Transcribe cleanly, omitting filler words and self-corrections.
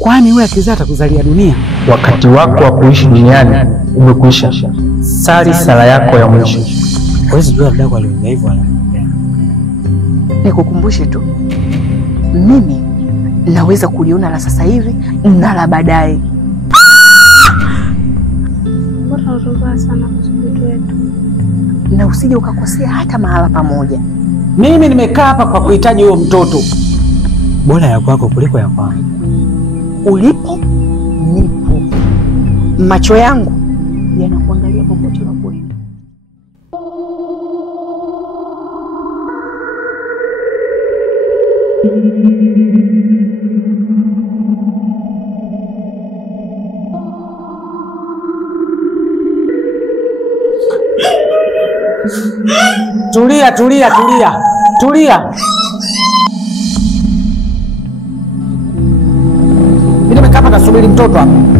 Kwani wewe akizaa atakuzalia dunia? Wakati wako wa kuishi duniani umekwisha. Sali sala yako ya mwisho. Huwezi jua dadako aliongea hivyo anamwambia. Nikukumbushe tu, mimi naweza kuliona la sasa hivi na la baadaye. Bora utoka sana kusubiri wetu. Na usije ukakosea hata mahala pamoja. Mimi nimekaa hapa kwa kuhitaji huyo mtoto. Bora ya kwako kuliko ya kwangu. Ulipo nipo. Macho yangu yanakuangalia popote unapoenda. Tulia, tulia, tulia. Tulia. Mimi nimekaa hapa nasubiri mtoto hapa.